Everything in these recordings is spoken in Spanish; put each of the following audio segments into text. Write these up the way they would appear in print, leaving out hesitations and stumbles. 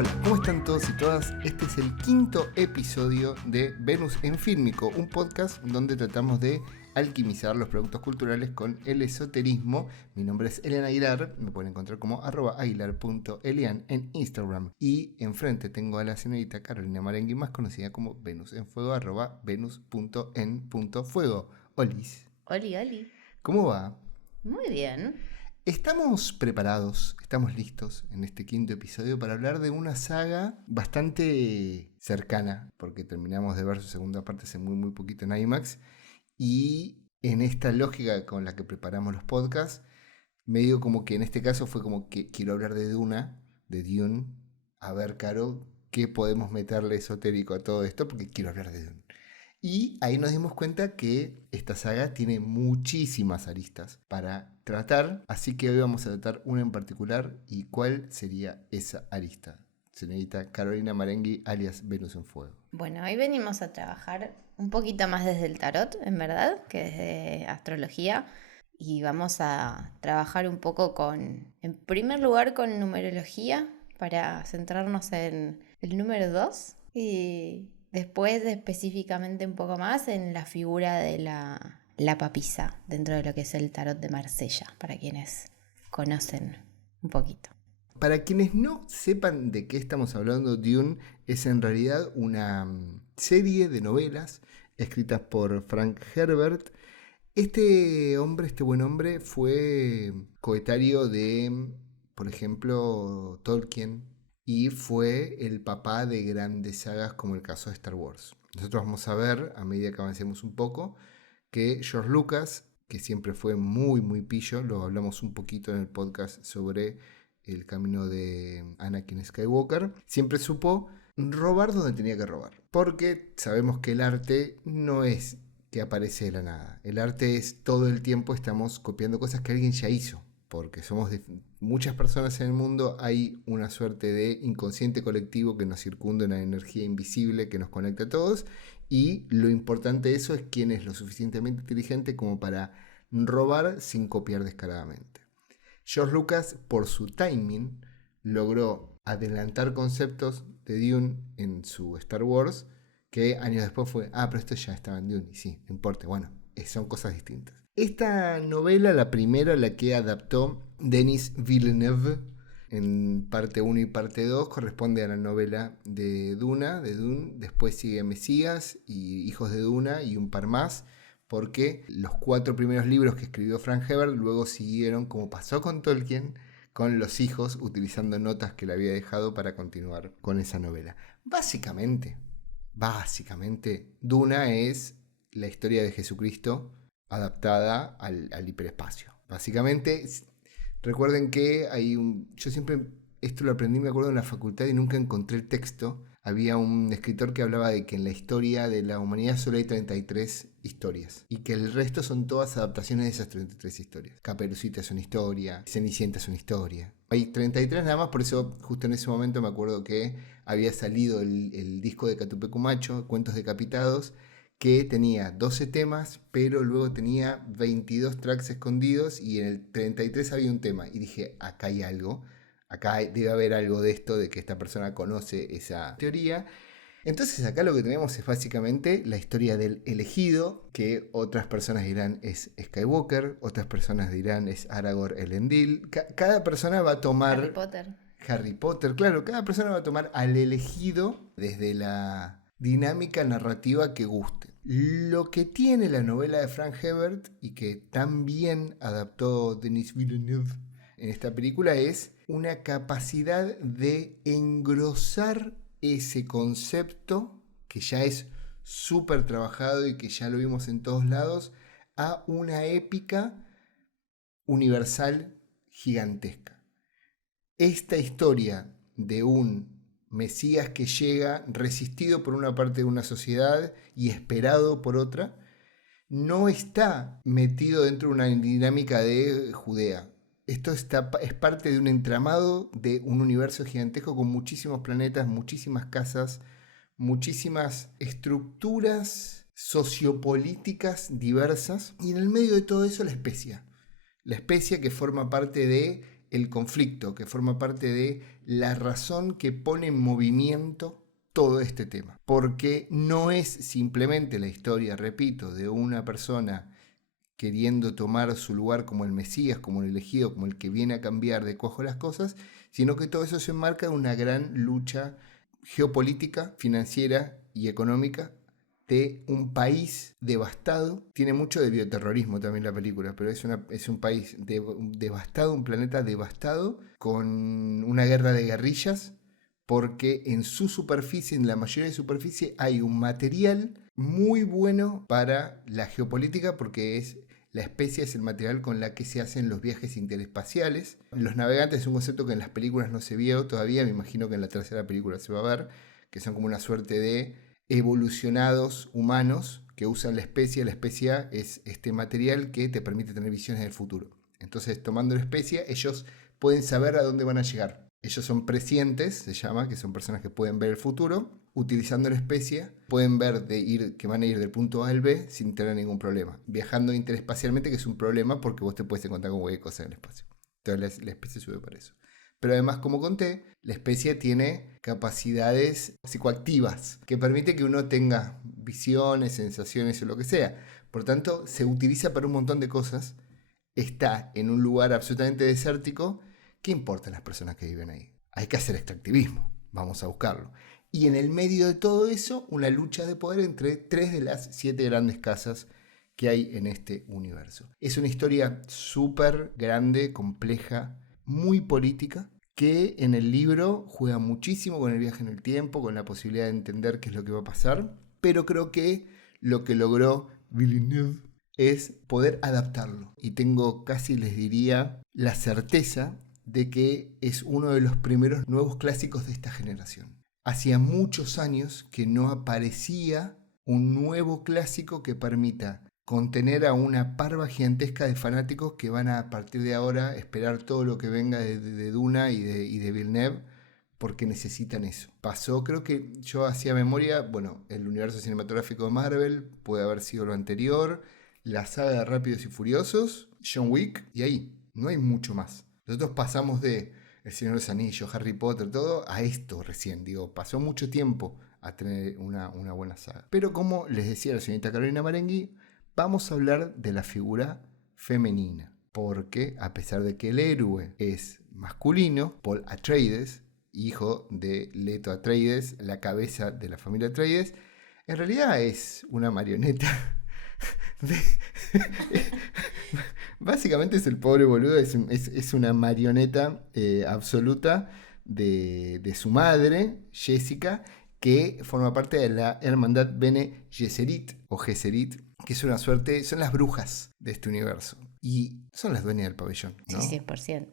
Hola, ¿cómo están todos y todas? Este es el 5º episodio de Venus en Fílmico, un podcast donde tratamos de alquimizar los productos culturales con el esoterismo. Mi nombre es Elian Aguilar, me pueden encontrar como @aguilar.elian en Instagram. Y enfrente tengo a la señorita Carolina Marengui, más conocida como Venus en Fuego, @venus.en.fuego. Olis. Oli, oli. ¿Cómo va? Muy bien. Estamos preparados, estamos listos en este 5º episodio para hablar de una saga bastante cercana, porque terminamos de ver su segunda parte hace muy poquito en IMAX, y en esta lógica con la que preparamos los podcasts, medio como que en este caso fue como que quiero hablar de Dune. A ver, Caro, ¿qué podemos meterle esotérico a todo esto? Porque quiero hablar de Dune. Y ahí nos dimos cuenta que esta saga tiene muchísimas aristas para tratar, así que hoy vamos a tratar una en particular. ¿Y cuál sería esa arista? Señorita Carolina Marengui, alias Venus en Fuego. Bueno, hoy venimos a trabajar un poquito más desde el tarot, en verdad, que desde astrología. Y vamos a trabajar un poco en primer lugar, con numerología, para centrarnos en el número 2. Y después específicamente un poco más en la figura de la papisa, dentro de lo que es el tarot de Marsella, para quienes conocen un poquito. Para quienes no sepan de qué estamos hablando, Dune es en realidad una serie de novelas escritas por Frank Herbert. Este buen hombre, fue coetario de, por ejemplo, Tolkien, y fue el papá de grandes sagas como el caso de Star Wars. Nosotros vamos a ver, a medida que avancemos un poco, que George Lucas, que siempre fue muy pillo, lo hablamos un poquito en el podcast sobre el camino de Anakin Skywalker, siempre supo robar donde tenía que robar. Porque sabemos que el arte no es que aparece de la nada. El arte es todo el tiempo estamos copiando cosas que alguien ya hizo. Porque somos muchas personas en el mundo, hay una suerte de inconsciente colectivo que nos circunda, una energía invisible que nos conecta a todos. Y lo importante de eso es quién es lo suficientemente inteligente como para robar sin copiar descaradamente. George Lucas, por su timing, logró adelantar conceptos de Dune en su Star Wars, que años después fue, pero esto ya estaba en Dune, y sí, no importa, bueno, son cosas distintas. Esta novela, la primera, la que adaptó Denis Villeneuve en parte 1 y parte 2, corresponde a la novela de Dune. Después sigue Mesías y Hijos de Duna y un par más, porque los 4 primeros libros que escribió Frank Herbert luego siguieron, como pasó con Tolkien, con los hijos, utilizando notas que le había dejado para continuar con esa novela. Básicamente, Duna es la historia de Jesucristo adaptada al hiperespacio. Básicamente, recuerden que yo siempre, esto lo aprendí, me acuerdo, en la facultad y nunca encontré el texto. Había un escritor que hablaba de que en la historia de la humanidad solo hay 33 historias y que el resto son todas adaptaciones de esas 33 historias. Caperucita es una historia, Cenicienta es una historia. Hay 33 nada más, por eso justo en ese momento me acuerdo que había salido el disco de Catupecumacho, Cuentos Decapitados, que tenía 12 temas, pero luego tenía 22 tracks escondidos y en el 33 había un tema. Y dije, acá hay algo. Acá debe haber algo de esto, de que esta persona conoce esa teoría. Entonces acá lo que tenemos es básicamente la historia del elegido, que otras personas dirán es Skywalker, otras personas dirán es Aragorn Elendil. Cada persona va a tomar... Harry Potter, claro, cada persona va a tomar al elegido desde la dinámica narrativa que guste. Lo que tiene la novela de Frank Herbert y que tan bien adaptó Denis Villeneuve en esta película es una capacidad de engrosar ese concepto que ya es súper trabajado y que ya lo vimos en todos lados a una épica universal gigantesca. Esta historia de un Mesías que llega resistido por una parte de una sociedad y esperado por otra, no está metido dentro de una dinámica de Judea. Esto es parte de un entramado de un universo gigantesco con muchísimos planetas, muchísimas casas, muchísimas estructuras sociopolíticas diversas, y en el medio de todo eso la especia que forma parte de el conflicto, que forma parte de la razón que pone en movimiento todo este tema. Porque no es simplemente la historia, repito, de una persona queriendo tomar su lugar como el Mesías, como el elegido, como el que viene a cambiar de cuajo las cosas, sino que todo eso se enmarca en una gran lucha geopolítica, financiera y económica de un país devastado. Tiene mucho de bioterrorismo también la película, pero es un país devastado, un planeta devastado, con una guerra de guerrillas, porque en su superficie, en la mayoría de superficie, hay un material muy bueno para la geopolítica, porque la especia es el material con la que se hacen los viajes interespaciales. Los navegantes es un concepto que en las películas no se vio todavía, me imagino que en la tercera película se va a ver, que son como una suerte de evolucionados humanos que usan la especia. La especia es este material que te permite tener visiones del futuro. Entonces, tomando la especia, ellos pueden saber a dónde van a llegar. Ellos son prescientes, se llama, que son personas que pueden ver el futuro. Utilizando la especia, pueden ver que van a ir del punto A al B sin tener ningún problema. Viajando interespacialmente, que es un problema porque vos te puedes encontrar con cualquier cosa en el espacio. Entonces la especie sube para eso. Pero además, como conté, la especie tiene capacidades psicoactivas que permite que uno tenga visiones, sensaciones o lo que sea. Por tanto, se utiliza para un montón de cosas. Está en un lugar absolutamente desértico. ¿Qué importan las personas que viven ahí? Hay que hacer extractivismo. Vamos a buscarlo. Y en el medio de todo eso, una lucha de poder entre 3 de las 7 grandes casas que hay en este universo. Es una historia súper grande, compleja, muy política, que en el libro juega muchísimo con el viaje en el tiempo, con la posibilidad de entender qué es lo que va a pasar, pero creo que lo que logró Villeneuve es poder adaptarlo. Y tengo casi, les diría, la certeza de que es uno de los primeros nuevos clásicos de esta generación. Hacía muchos años que no aparecía un nuevo clásico que permita contener a una parva gigantesca de fanáticos que van a partir de ahora esperar todo lo que venga de Duna y de Villeneuve, porque necesitan eso. Pasó, creo que yo hacía memoria, bueno, el universo cinematográfico de Marvel puede haber sido lo anterior, la saga de Rápidos y Furiosos, John Wick, y ahí no hay mucho más. Nosotros pasamos de El Señor de los Anillos, Harry Potter, todo, a esto recién. Digo, pasó mucho tiempo a tener una buena saga. Pero como les decía la señorita Carolina Marenghi, vamos a hablar de la figura femenina. Porque a pesar de que el héroe es masculino, Paul Atreides, hijo de Leto Atreides, la cabeza de la familia Atreides, en realidad es una marioneta. Básicamente es el pobre boludo, es una marioneta absoluta de su madre, Jessica, que forma parte de la hermandad Bene Gesserit o Gesserit, que es una suerte, son las brujas de este universo y son las dueñas del pabellón, ¿no? Sí, 100%.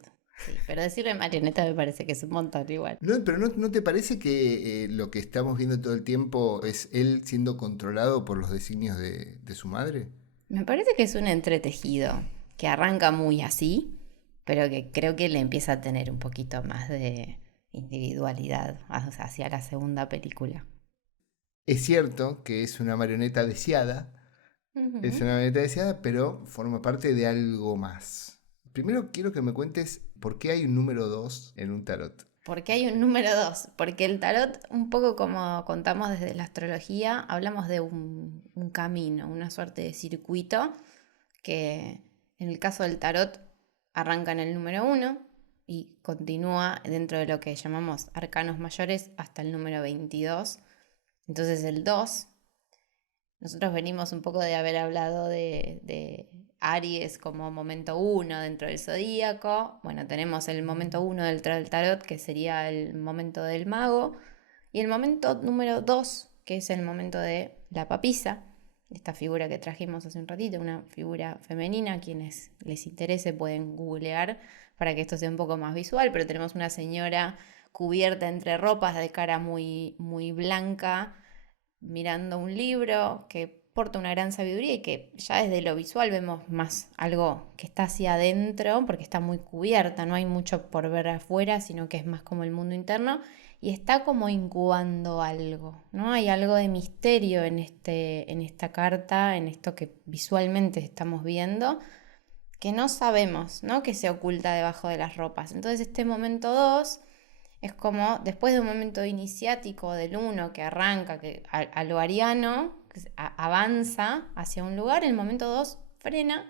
Sí, pero decirle marioneta me parece que es un montón igual. No, pero ¿no te parece que lo que estamos viendo todo el tiempo es él siendo controlado por los designios de su madre? Me parece que es un entretejido que arranca muy así, pero que creo que le empieza a tener un poquito más de individualidad hacia la segunda película. Es cierto que es una marioneta deseada, pero forma parte de algo más. Primero quiero que me cuentes por qué hay un número 2 en un tarot. ¿Por qué hay un número 2? Porque el tarot, un poco como contamos desde la astrología, hablamos de un camino, una suerte de circuito que en el caso del tarot arranca en el número 1 y continúa dentro de lo que llamamos arcanos mayores hasta el número 22. Entonces el 2, nosotros venimos un poco de haber hablado de Aries como momento 1 dentro del zodíaco. Bueno, tenemos el momento 1 del tarot, que sería el momento del mago, y el momento número 2, que es el momento de la papisa, esta figura que trajimos hace un ratito, una figura femenina. A quienes les interese pueden googlear para que esto sea un poco más visual, pero tenemos una señora cubierta entre ropas, de cara muy, muy blanca, mirando un libro, que porta una gran sabiduría y que ya desde lo visual vemos más algo que está hacia adentro, porque está muy cubierta, no hay mucho por ver afuera, sino que es más como el mundo interno, y está como incubando algo, ¿no? Hay algo de misterio en esta carta, en esto que visualmente estamos viendo, que no sabemos, ¿no? Que se oculta debajo de las ropas. Entonces este momento 2 es como después de un momento iniciático del 1 que arranca a lo ariano, que avanza hacia un lugar, el momento 2 frena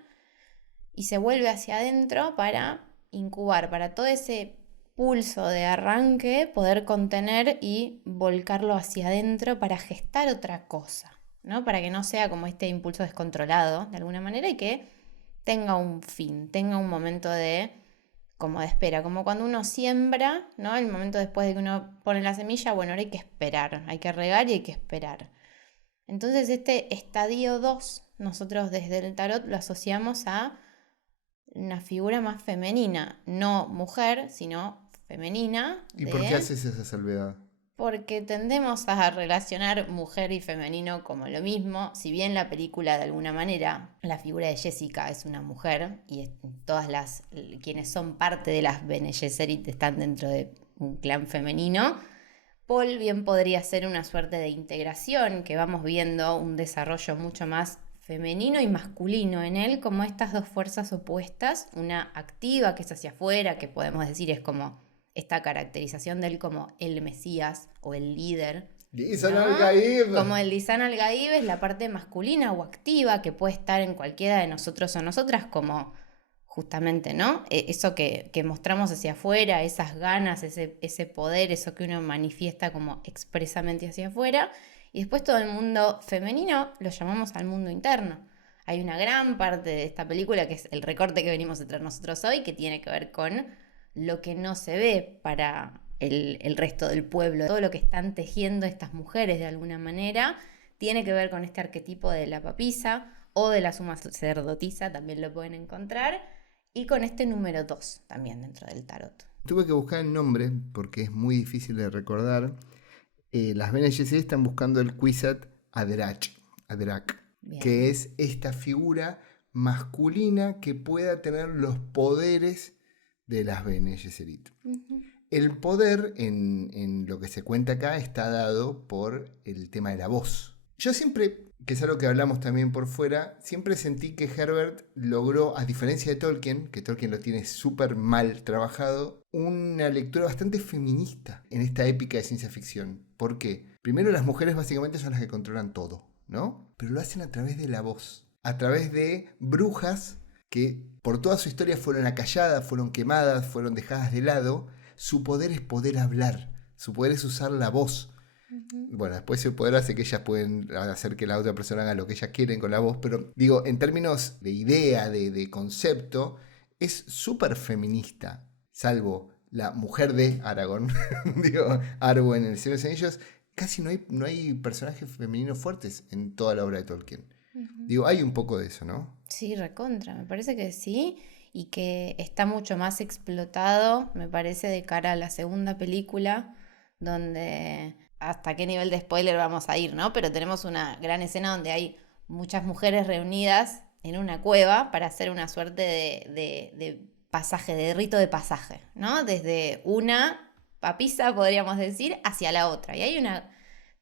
y se vuelve hacia adentro para incubar, para todo ese pulso de arranque poder contener y volcarlo hacia adentro para gestar otra cosa, ¿no? Para que no sea como este impulso descontrolado de alguna manera y que tenga un fin, tenga un momento de como de espera, como cuando uno siembra, ¿no? El momento después de que uno pone la semilla, bueno, ahora hay que esperar, hay que regar y hay que esperar. Entonces este estadio 2 nosotros desde el tarot lo asociamos a una figura más femenina, no mujer, sino femenina. ¿Y por qué haces esa salvedad? Porque tendemos a relacionar mujer y femenino como lo mismo, si bien la película de alguna manera, la figura de Jessica es una mujer y todas las quienes son parte de las Bene Gesserit están dentro de un clan femenino, Paul bien podría ser una suerte de integración, que vamos viendo un desarrollo mucho más femenino y masculino en él, como estas dos fuerzas opuestas, una activa que es hacia afuera, que podemos decir es como esta caracterización de él como el Mesías o el líder, Lisan ¿no? Al-Gaib. Como el Lisan Al-Gaib es la parte masculina o activa que puede estar en cualquiera de nosotros o nosotras, como justamente, ¿no? Eso que mostramos hacia afuera, esas ganas, ese poder, eso que uno manifiesta como expresamente hacia afuera. Y después todo el mundo femenino lo llamamos al mundo interno. Hay una gran parte de esta película que es el recorte que venimos a traer nosotros hoy, que tiene que ver con lo que no se ve para el resto del pueblo. Todo lo que están tejiendo estas mujeres de alguna manera tiene que ver con este arquetipo de la papisa o de la suma sacerdotisa, también lo pueden encontrar, y con este número 2 también dentro del tarot. Tuve que buscar el nombre porque es muy difícil de recordar. Las Bene Gesserit están buscando el Kwisatz Haderach, que es esta figura masculina que pueda tener los poderes de las Bene Gesserit. Uh-huh. El poder, en lo que se cuenta acá, está dado por el tema de la voz. Yo siempre, que es algo que hablamos también por fuera, siempre sentí que Herbert logró, a diferencia de Tolkien, que Tolkien lo tiene súper mal trabajado, una lectura bastante feminista en esta épica de ciencia ficción. ¿Por qué? Primero, las mujeres básicamente son las que controlan todo, ¿no? Pero lo hacen a través de la voz, a través de brujas que por toda su historia fueron acalladas, fueron quemadas, fueron dejadas de lado. Su poder es poder hablar, su poder es usar la voz. Uh-huh. Bueno, después ese poder hace que ellas pueden hacer que la otra persona haga lo que ellas quieren con la voz, pero digo, en términos de idea, de concepto, es súper feminista, salvo la mujer de Aragorn, digo, Arwen en el Señor de los Anillos, casi no hay personajes femeninos fuertes en toda la obra de Tolkien. Uh-huh. Digo, hay un poco de eso, ¿no? Sí, recontra, me parece que sí, y que está mucho más explotado, me parece, de cara a la segunda película, donde hasta qué nivel de spoiler vamos a ir, ¿no? Pero tenemos una gran escena donde hay muchas mujeres reunidas en una cueva para hacer una suerte de pasaje, de rito de pasaje, ¿no? Desde una papisa, podríamos decir, hacia la otra. Y hay una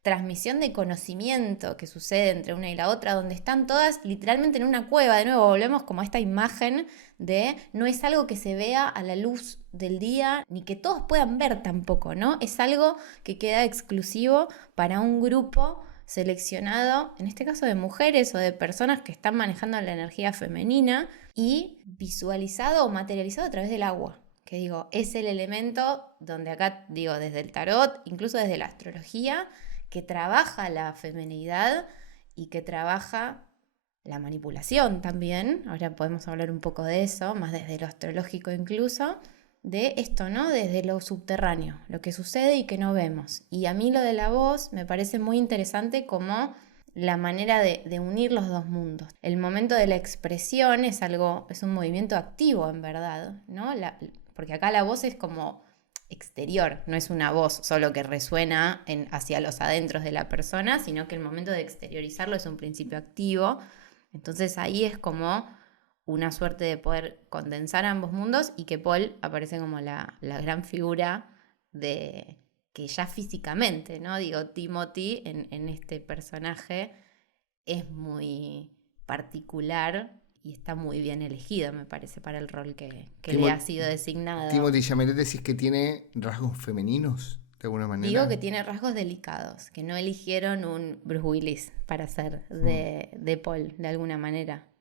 transmisión de conocimiento que sucede entre una y la otra, donde están todas literalmente en una cueva. De nuevo, volvemos como a esta imagen de no es algo que se vea a la luz del día, ni que todos puedan ver tampoco, ¿no? Es algo que queda exclusivo para un grupo seleccionado, en este caso de mujeres o de personas que están manejando la energía femenina y visualizado o materializado a través del agua. Que digo, es el elemento donde acá, digo, desde el tarot, incluso desde la astrología, que trabaja la feminidad y que trabaja la manipulación también. Ahora podemos hablar un poco de eso, más desde lo astrológico incluso, de esto, ¿no? Desde lo subterráneo, lo que sucede y que no vemos. Y a mí lo de la voz me parece muy interesante como la manera de unir los dos mundos. El momento de la expresión es un movimiento activo en verdad, ¿no? Porque acá la voz es como exterior, no es una voz solo que resuena hacia los adentros de la persona, sino que el momento de exteriorizarlo es un principio activo. Entonces ahí es como una suerte de poder condensar ambos mundos y que Paul aparece como la gran figura de que ya físicamente, ¿no? Digo, Timothy en este personaje es muy particular y está muy bien elegido, me parece, para el rol que Timo- le ha sido designado. Timothée Chalamet, decís que tiene rasgos femeninos, de alguna Digo manera. que tiene rasgos delicados, que no eligieron un Bruce Willis para ser Mm, de Paul, de alguna manera.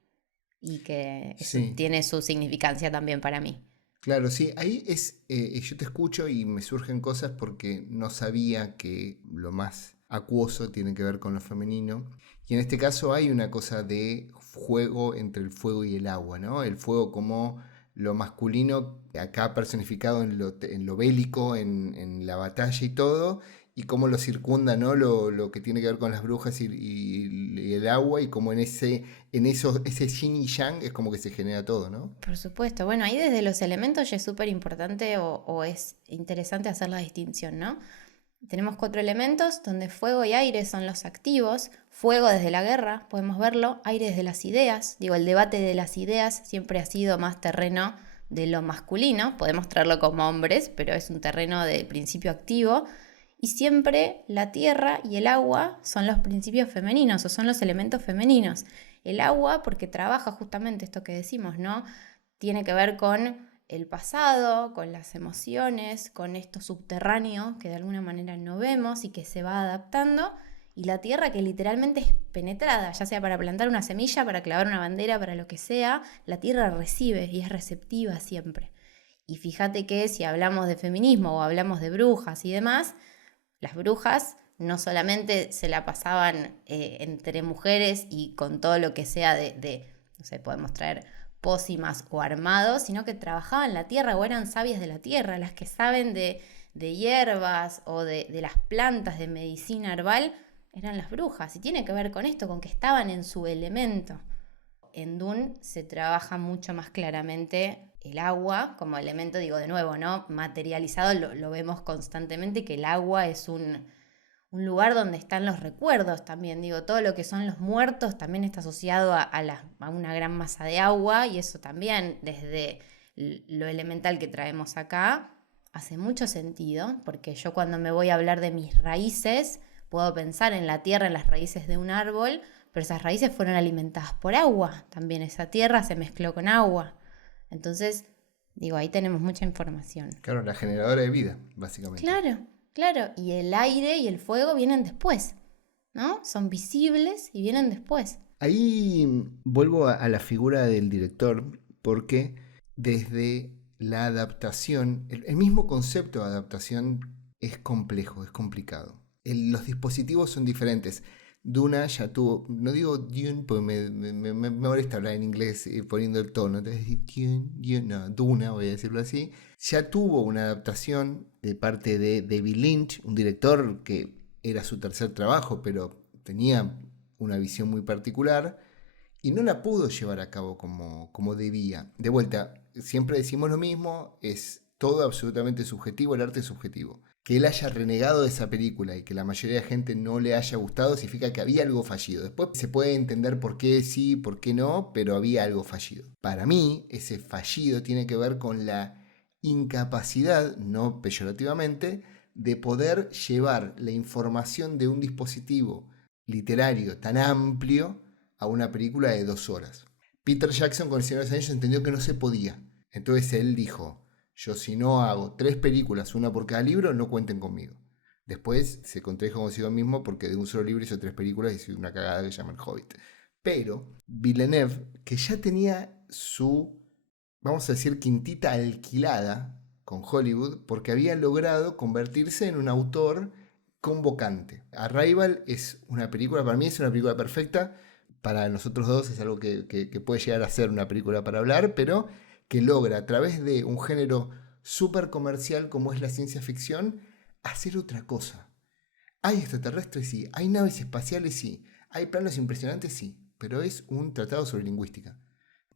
Y que eso sí, tiene su significancia también para mí. claro, sí. Ahí yo te escucho y me surgen cosas porque no sabía que lo más acuoso tiene que ver con lo femenino. Y en este caso hay una cosa de juego entre el fuego y el agua, ¿no? El fuego como lo masculino, acá personificado en lo bélico, en la batalla y todo, y cómo lo circunda, ¿no? Lo que tiene que ver con las brujas y el agua, y como ese yin y yang es como que se genera todo, ¿no? Por supuesto. Bueno, ahí desde los elementos ya es súper importante o es interesante hacer la distinción, ¿no? Tenemos 4 elementos donde fuego y aire son los activos. Fuego desde la guerra, podemos verlo. Aire desde las ideas. Digo, el debate de las ideas siempre ha sido más terreno de lo masculino. Podemos traerlo como hombres, pero es un terreno de principio activo. Y siempre la tierra y el agua son los principios femeninos o son los elementos femeninos. El agua porque trabaja justamente esto que decimos, ¿no? Tiene que ver con el pasado, con las emociones, con esto subterráneo que de alguna manera no vemos y que se va adaptando. Y la tierra que literalmente es penetrada, ya sea para plantar una semilla, para clavar una bandera, para lo que sea, la tierra recibe y es receptiva siempre. Y fíjate que si hablamos de feminismo o hablamos de brujas y demás, las brujas no solamente se la pasaban entre mujeres y con todo lo que sea no sé, podemos traer pócimas o armados, sino que trabajaban la tierra o eran sabias de la tierra, las que saben de hierbas o de las plantas de medicina herbal, eran las brujas. Y tiene que ver con esto, con que estaban en su elemento. En Dune se trabaja mucho más claramente el agua como elemento, digo de nuevo, ¿no? Materializado, lo vemos constantemente, que el agua es un lugar donde están los recuerdos también, digo, todo lo que son los muertos también está asociado a una gran masa de agua y eso también desde lo elemental que traemos acá hace mucho sentido, porque yo cuando me voy a hablar de mis raíces, puedo pensar en la tierra, en las raíces de un árbol, pero esas raíces fueron alimentadas por agua, también esa tierra se mezcló con agua. Entonces, digo, ahí tenemos mucha información. Claro, la generadora de vida, básicamente. Claro, claro, y el aire y el fuego vienen después, ¿no? Son visibles y vienen después. Ahí vuelvo a la figura del director, porque desde la adaptación, el mismo concepto de adaptación es complejo, es complicado. Los dispositivos son diferentes. Duna ya tuvo, no digo Dune porque me molesta hablar en inglés poniendo el tono, entonces Dune, no, Duna, voy a decirlo así. Ya tuvo una adaptación de parte de David Lynch, un director que era su tercer trabajo, pero tenía una visión muy particular y no la pudo llevar a cabo como debía. De vuelta, siempre decimos lo mismo, es todo absolutamente subjetivo, el arte es subjetivo. Que él haya renegado de esa película y que la mayoría de gente no le haya gustado significa que había algo fallido. Después se puede entender por qué sí, por qué no, pero había algo fallido. Para mí, ese fallido tiene que ver con la incapacidad, no peyorativamente, de poder llevar la información de un dispositivo literario tan amplio a una película de 2 horas. Peter Jackson con El Señor de los Anillos entendió que no se podía. Entonces él dijo, yo si no hago 3 películas, una por cada libro, no cuenten conmigo. Después se contradijo consigo mismo porque de un solo libro hizo 3 películas y hizo una cagada que se llama El Hobbit. Pero Villeneuve, que ya tenía su, vamos a decir, quintita alquilada con Hollywood, porque había logrado convertirse en un autor convocante. Arrival es una película, para mí es una película perfecta, para nosotros dos es algo que puede llegar a ser una película para hablar, pero que logra a través de un género súper comercial como es la ciencia ficción, hacer otra cosa. Hay extraterrestres, sí, hay naves espaciales, sí, hay planos impresionantes, sí, pero es un tratado sobre lingüística.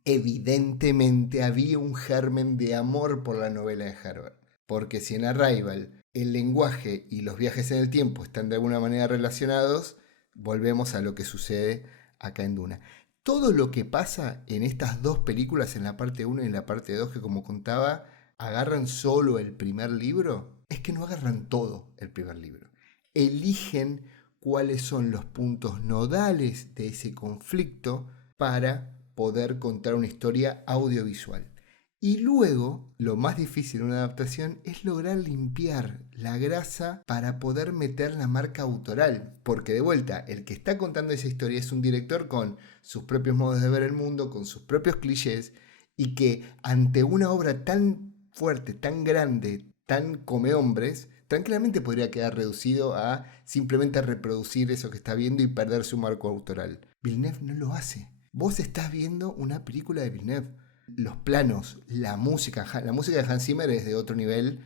Evidentemente había un germen de amor por la novela de Harvard, porque si en Arrival el lenguaje y los viajes en el tiempo están de alguna manera relacionados, volvemos a lo que sucede acá en Duna. Todo lo que pasa en estas dos películas, en la parte 1 y en la parte 2, que como contaba, agarran solo el primer libro, es que no agarran todo el primer libro. Eligen cuáles son los puntos nodales de ese conflicto para poder contar una historia audiovisual. Y luego, lo más difícil de una adaptación es lograr limpiar la grasa para poder meter la marca autoral. Porque de vuelta, el que está contando esa historia es un director con sus propios modos de ver el mundo, con sus propios clichés, y que ante una obra tan fuerte, tan grande, tan come hombres, tranquilamente podría quedar reducido a simplemente reproducir eso que está viendo y perder su marco autoral. Villeneuve no lo hace. Vos estás viendo una película de Villeneuve. Los planos, la música de Hans Zimmer es de otro nivel.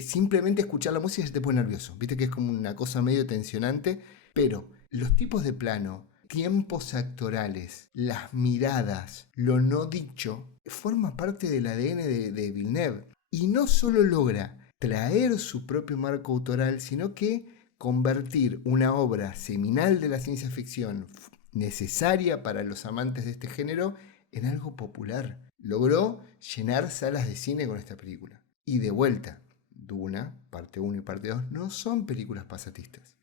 Simplemente escuchar la música ya te pone nervioso. Viste que es como una cosa medio tensionante. Pero los tipos de plano, tiempos actorales, las miradas, lo no dicho, forma parte del ADN de Villeneuve. Y no solo logra traer su propio marco autoral, sino que convertir una obra seminal de la ciencia ficción necesaria para los amantes de este género en algo popular. Logró llenar salas de cine con esta película. Y de vuelta, Duna, parte 1 y parte 2, no son películas pasatistas.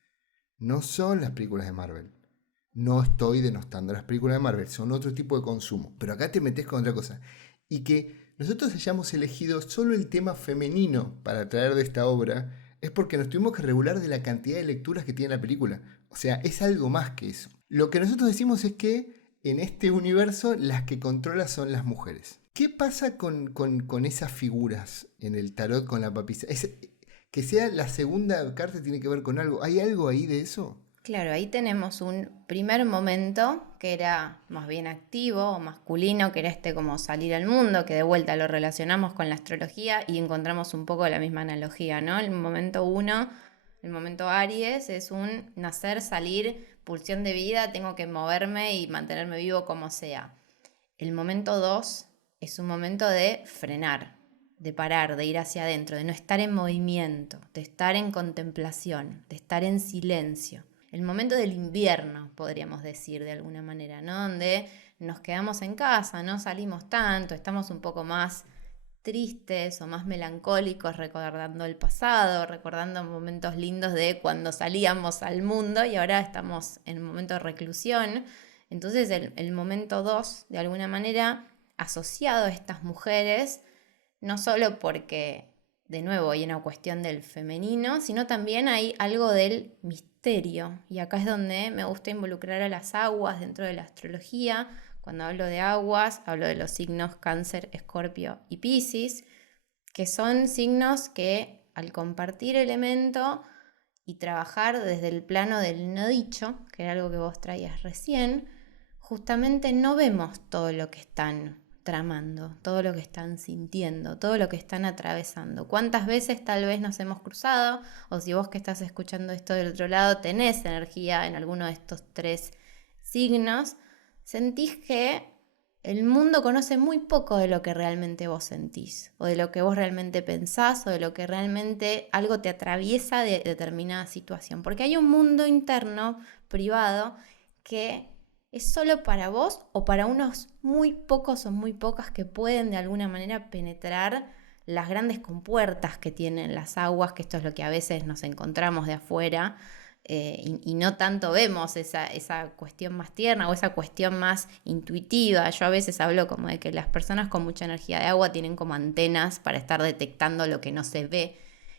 No son las películas de Marvel. No estoy denostando las películas de Marvel, son otro tipo de consumo. Pero acá te metes con otra cosa. Y que nosotros hayamos elegido solo el tema femenino para traer de esta obra es porque nos tuvimos que regular de la cantidad de lecturas que tiene la película. O sea, es algo más que eso. Lo que nosotros decimos es que en este universo las que controlan son las mujeres. ¿Qué pasa con esas figuras en el tarot con la papisa? Que sea la segunda carta tiene que ver con algo. ¿Hay algo ahí de eso? Claro, ahí tenemos un primer momento que era más bien activo o masculino, que era como salir al mundo, que de vuelta lo relacionamos con la astrología y encontramos un poco la misma analogía, ¿no? El momento 1, el momento Aries, es un nacer, salir, pulsión de vida, tengo que moverme y mantenerme vivo como sea. El momento 2 es un momento de frenar, de parar, de ir hacia adentro, de no estar en movimiento, de estar en contemplación, de estar en silencio. El momento del invierno, podríamos decir de alguna manera, ¿no? Donde nos quedamos en casa, no salimos tanto, estamos un poco más tristes o más melancólicos, recordando el pasado, recordando momentos lindos de cuando salíamos al mundo y ahora estamos en un momento de reclusión. Entonces el momento 2, de alguna manera, asociado a estas mujeres, no solo porque, de nuevo, hay una cuestión del femenino, sino también hay algo del misterio. Y acá es donde me gusta involucrar a las aguas dentro de la astrología. Cuando hablo de aguas, hablo de los signos Cáncer, Escorpio y Piscis, que son signos que al compartir elemento y trabajar desde el plano del no dicho, que era algo que vos traías recién, justamente no vemos todo lo que están tramando, todo lo que están sintiendo, todo lo que están atravesando. ¿Cuántas veces tal vez nos hemos cruzado? O si vos que estás escuchando esto del otro lado tenés energía en alguno de estos 3 signos, sentís que el mundo conoce muy poco de lo que realmente vos sentís, o de lo que vos realmente pensás, o de lo que realmente algo te atraviesa de determinada situación. Porque hay un mundo interno, privado, que es solo para vos o para unos muy pocos o muy pocas que pueden de alguna manera penetrar las grandes compuertas que tienen las aguas, que esto es lo que a veces nos encontramos de afuera y no tanto vemos esa cuestión más tierna o esa cuestión más intuitiva. Yo a veces hablo como de que las personas con mucha energía de agua tienen como antenas para estar detectando lo que no se ve.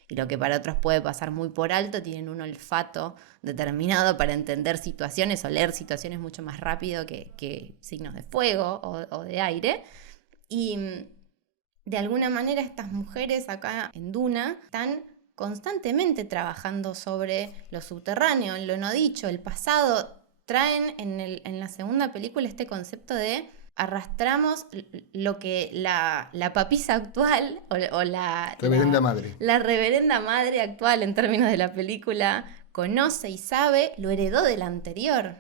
Y lo que para otros puede pasar muy por alto, tienen un olfato determinado para entender situaciones o leer situaciones mucho más rápido que signos de fuego o de aire. Y de alguna manera estas mujeres acá en Duna están constantemente trabajando sobre lo subterráneo, en lo no dicho, el pasado. Traen en la segunda película este concepto de arrastramos lo que la papisa actual o la reverenda madre. La reverenda madre actual en términos de la película conoce y sabe, lo heredó del anterior.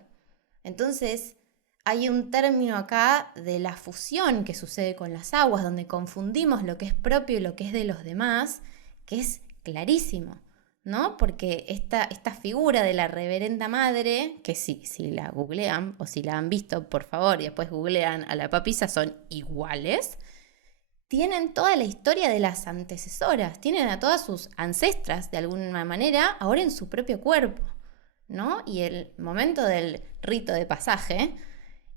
Entonces hay un término acá de la fusión que sucede con las aguas, donde confundimos lo que es propio y lo que es de los demás, que es clarísimo, ¿no? Porque esta figura de la reverenda madre, que si la googlean o si la han visto, por favor, y después googlean a la papisa, son iguales, tienen toda la historia de las antecesoras, tienen a todas sus ancestras de alguna manera ahora en su propio cuerpo, ¿no? Y el momento del rito de pasaje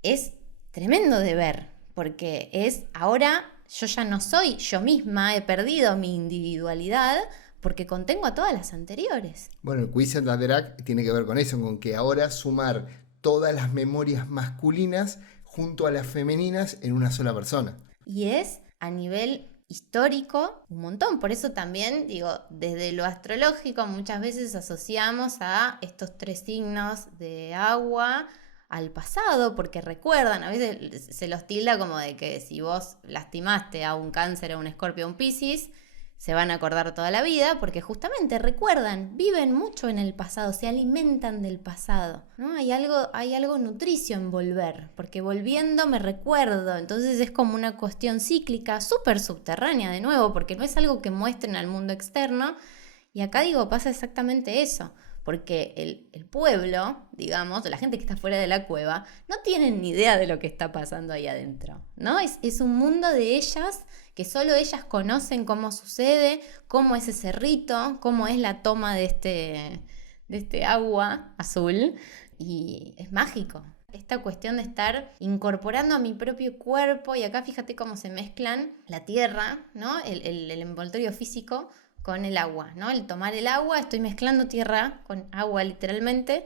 es tremendo de ver, porque es ahora yo ya no soy yo misma, he perdido mi individualidad porque contengo a todas las anteriores. Bueno, el Quiz and Drag tiene que ver con eso, con que ahora sumar todas las memorias masculinas junto a las femeninas en una sola persona. Y es a nivel histórico un montón. Por eso también, digo, desde lo astrológico muchas veces asociamos a estos 3 signos de agua al pasado, porque recuerdan, a veces se los tilda como de que si vos lastimaste a un Cáncer, a un Escorpio, a un Piscis, se van a acordar toda la vida, porque justamente recuerdan, viven mucho en el pasado, se alimentan del pasado, ¿no? Hay algo nutricio en volver, porque volviendo me recuerdo, entonces es como una cuestión cíclica, súper subterránea de nuevo, porque no es algo que muestren al mundo externo, y acá digo, pasa exactamente eso, porque el pueblo, digamos, la gente que está fuera de la cueva, no tienen ni idea de lo que está pasando ahí adentro, ¿no? Es un mundo de ellas que solo ellas conocen cómo sucede, cómo es ese rito, cómo es la toma de este agua azul, y es mágico. Esta cuestión de estar incorporando a mi propio cuerpo, y acá fíjate cómo se mezclan la tierra, ¿no? El envoltorio físico con el agua, ¿no? El tomar el agua, estoy mezclando tierra con agua literalmente,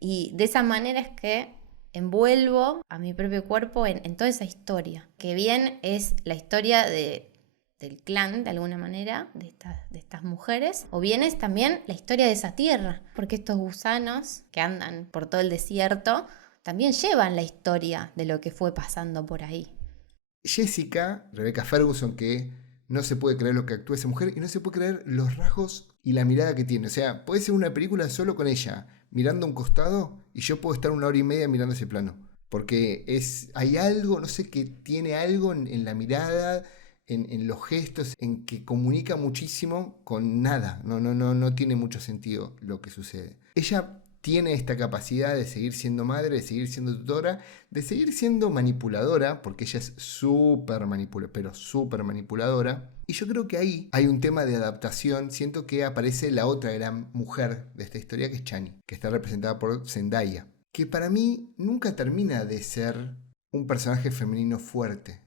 y de esa manera es que envuelvo a mi propio cuerpo en toda esa historia, que bien es la historia del clan, de alguna manera, de estas mujeres, o bien es también la historia de esa tierra, porque estos gusanos que andan por todo el desierto también llevan la historia de lo que fue pasando por ahí. Jessica, Rebecca Ferguson, que no se puede creer lo que actúa esa mujer y no se puede creer los rasgos y la mirada que tiene. O sea, puede ser una película solo con ella, mirando a un costado, y yo puedo estar 1 hora y media mirando ese plano. Porque hay algo, no sé, que tiene algo en la mirada, en los gestos, en que comunica muchísimo con nada. No tiene mucho sentido lo que sucede. Ella tiene esta capacidad de seguir siendo madre, de seguir siendo tutora, de seguir siendo manipuladora, porque ella es súper manipuladora. Y yo creo que ahí hay un tema de adaptación. Siento que aparece la otra gran mujer de esta historia, que es Chani, que está representada por Zendaya, que para mí nunca termina de ser un personaje femenino fuerte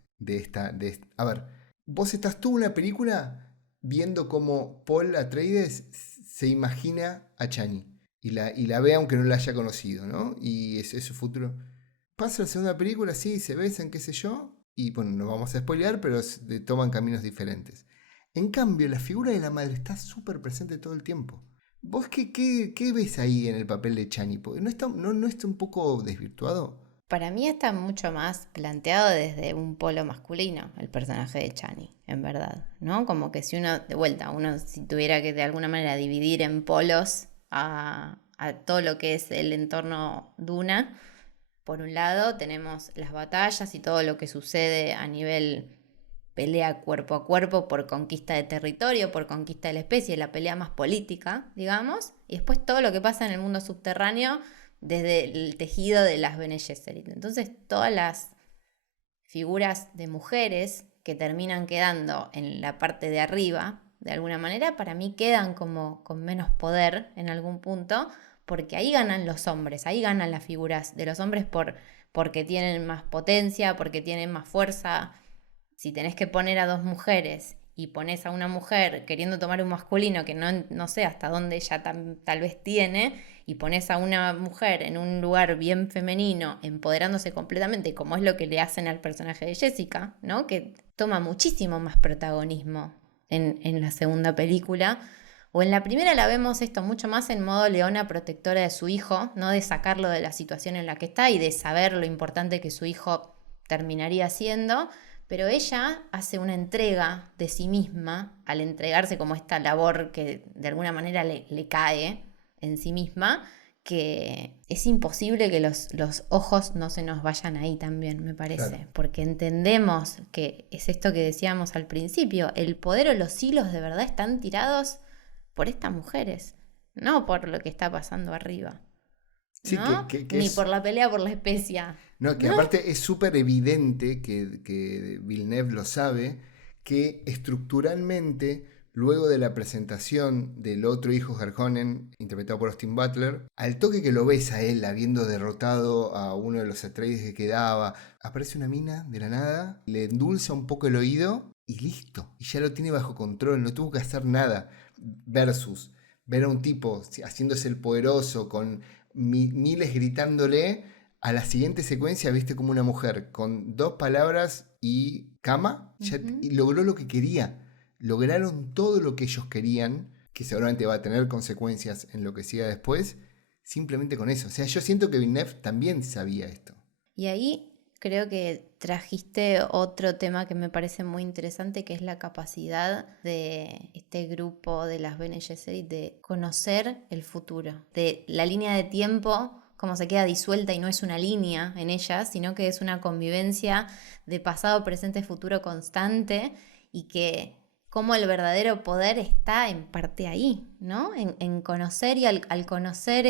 a ver, vos estás tú en una película viendo cómo Paul Atreides se imagina a Chani y la ve aunque no la haya conocido, ¿no? Y es su futuro. Pasa la segunda película, sí, se besan, qué sé yo, y bueno, no vamos a spoilear, pero toman caminos diferentes. En cambio, la figura de la madre está súper presente todo el tiempo. ¿Vos qué ves ahí en el papel de Chani? ¿No está un poco desvirtuado? Para mí está mucho más planteado desde un polo masculino el personaje de Chani, en verdad, ¿no? Como que si uno, de vuelta, si tuviera que de alguna manera dividir en polos a todo lo que es el entorno Duna, por un lado tenemos las batallas y todo lo que sucede a nivel pelea cuerpo a cuerpo por conquista de territorio, por conquista de la especie, la pelea más política, digamos, y después todo lo que pasa en el mundo subterráneo desde el tejido de las Bene Gesserit. Entonces todas las figuras de mujeres que terminan quedando en la parte de arriba, de alguna manera, para mí quedan como con menos poder en algún punto, porque ahí ganan los hombres, ahí ganan las figuras de los hombres porque tienen más potencia, porque tienen más fuerza. Si tenés que poner a 2 mujeres y pones a una mujer queriendo tomar un masculino que no sé hasta dónde ella tal vez tiene, y pones a una mujer en un lugar bien femenino, empoderándose completamente, como es lo que le hacen al personaje de Jessica, ¿no? Que toma muchísimo más protagonismo en la segunda película. O en la primera la vemos esto mucho más en modo leona protectora de su hijo, ¿no? De sacarlo de la situación en la que está y de saber lo importante que su hijo terminaría siendo. Pero ella hace una entrega de sí misma al entregarse como esta labor que de alguna manera le cae en sí misma, que es imposible que los ojos no se nos vayan ahí también, me parece. Claro. Porque entendemos que es esto que decíamos al principio, el poder o los hilos de verdad están tirados por estas mujeres, no por lo que está pasando arriba. Sí, ¿no? Ni por la pelea por la especia. No, que aparte es súper evidente que Villeneuve lo sabe, que estructuralmente luego de la presentación del otro hijo Harkonnen, interpretado por Austin Butler, al toque que lo ves a él habiendo derrotado a uno de los Atreides que quedaba, aparece una mina de la nada, le endulza un poco el oído y listo. Y ya lo tiene bajo control, no tuvo que hacer nada. Versus ver a un tipo haciéndose el poderoso con miles gritándole, a la siguiente secuencia viste como una mujer con 2 palabras y cama, y logró lo que quería. Lograron todo lo que ellos querían, que seguramente va a tener consecuencias en lo que siga después, simplemente con eso. O sea, yo siento que Villeneuve también sabía esto. Y ahí creo que trajiste otro tema que me parece muy interesante, que es la capacidad de este grupo de las Bene Gesserit de conocer el futuro, de la línea de tiempo, como se queda disuelta y no es una línea en ellas, sino que es una convivencia de pasado, presente, futuro constante, y que como el verdadero poder está en parte ahí, ¿no? En conocer, y al conocer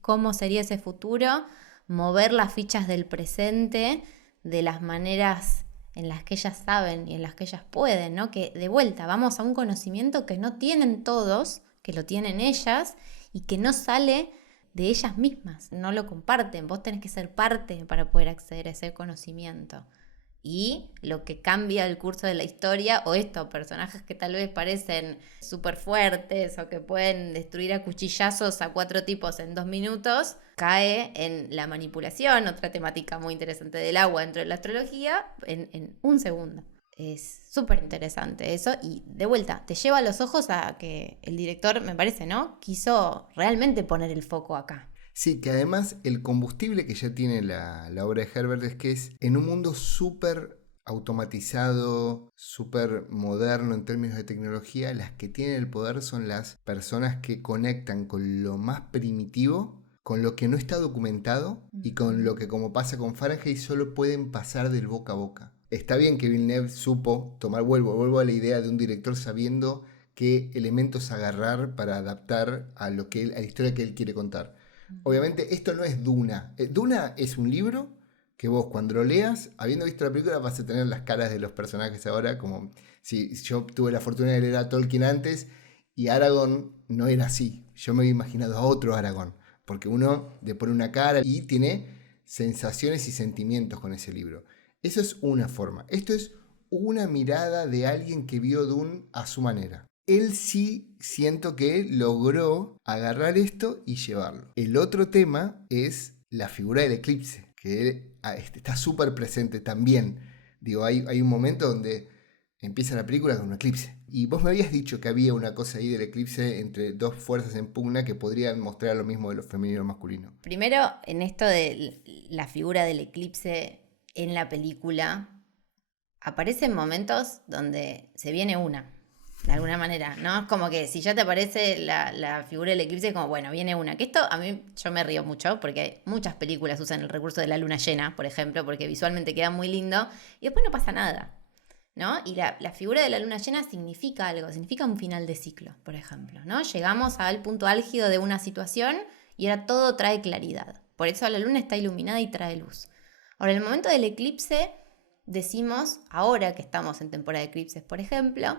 cómo sería ese futuro, mover las fichas del presente de las maneras en las que ellas saben y en las que ellas pueden, ¿no? Que de vuelta vamos a un conocimiento que no tienen todos, que lo tienen ellas y que no sale de ellas mismas, no lo comparten. Vos tenés que ser parte para poder acceder a ese conocimiento. Y lo que cambia el curso de la historia, o estos personajes que tal vez parecen súper fuertes o que pueden destruir a cuchillazos a 4 tipos en 2 minutos, cae en la manipulación, otra temática muy interesante del agua dentro de la astrología, en un segundo. Es súper interesante eso, y de vuelta te lleva a los ojos a que el director, me parece, ¿no?, quiso realmente poner el foco acá. Sí, que además el combustible que ya tiene la obra de Herbert es que es en un mundo súper automatizado, súper moderno en términos de tecnología, las que tienen el poder son las personas que conectan con lo más primitivo, con lo que no está documentado y con lo que, como pasa con Fahrenheit, solo pueden pasar del boca a boca. Está bien que Villeneuve supo tomar, vuelvo a la idea de un director sabiendo qué elementos agarrar para adaptar a la historia que él quiere contar. Obviamente esto no es Duna. Duna es un libro que vos cuando lo leas, habiendo visto la película, vas a tener las caras de los personajes ahora, como si yo tuve la fortuna de leer a Tolkien antes y Aragorn no era así. Yo me había imaginado a otro Aragorn, porque uno le pone una cara y tiene sensaciones y sentimientos con ese libro. Eso es una forma. Esto es una mirada de alguien que vio Dune a su manera. Él sí siento que logró agarrar esto y llevarlo. El otro tema es la figura del eclipse, que está súper presente también. Digo, hay un momento donde empieza la película con un eclipse. Y vos me habías dicho que había una cosa ahí del eclipse entre 2 fuerzas en pugna que podrían mostrar lo mismo de lo femenino y lo masculino. Primero, en esto de la figura del eclipse en la película, aparecen momentos donde se viene una, de alguna manera, ¿no? Es como que si ya te aparece la figura del eclipse, como bueno, viene una. Que esto a mí, yo me río mucho, porque muchas películas usan el recurso de la luna llena, por ejemplo, porque visualmente queda muy lindo, y después no pasa nada, ¿no? Y la figura de la luna llena significa algo, significa un final de ciclo, por ejemplo, ¿no? Llegamos al punto álgido de una situación y ahora todo trae claridad. Por eso la luna está iluminada y trae luz. Ahora, en el momento del eclipse, decimos, ahora que estamos en temporada de eclipses, por ejemplo,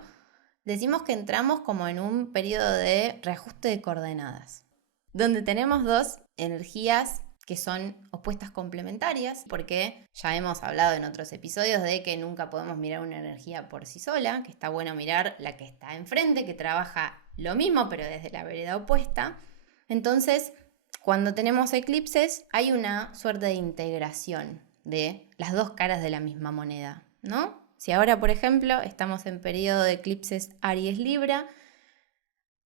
decimos que entramos como en un periodo de reajuste de coordenadas, donde tenemos 2 energías que son opuestas complementarias, porque ya hemos hablado en otros episodios de que nunca podemos mirar una energía por sí sola, que está bueno mirar la que está enfrente, que trabaja lo mismo pero desde la vereda opuesta. Entonces, cuando tenemos eclipses, hay una suerte de integración de las 2 caras de la misma moneda, ¿no? Si ahora, por ejemplo, estamos en periodo de eclipses Aries-Libra,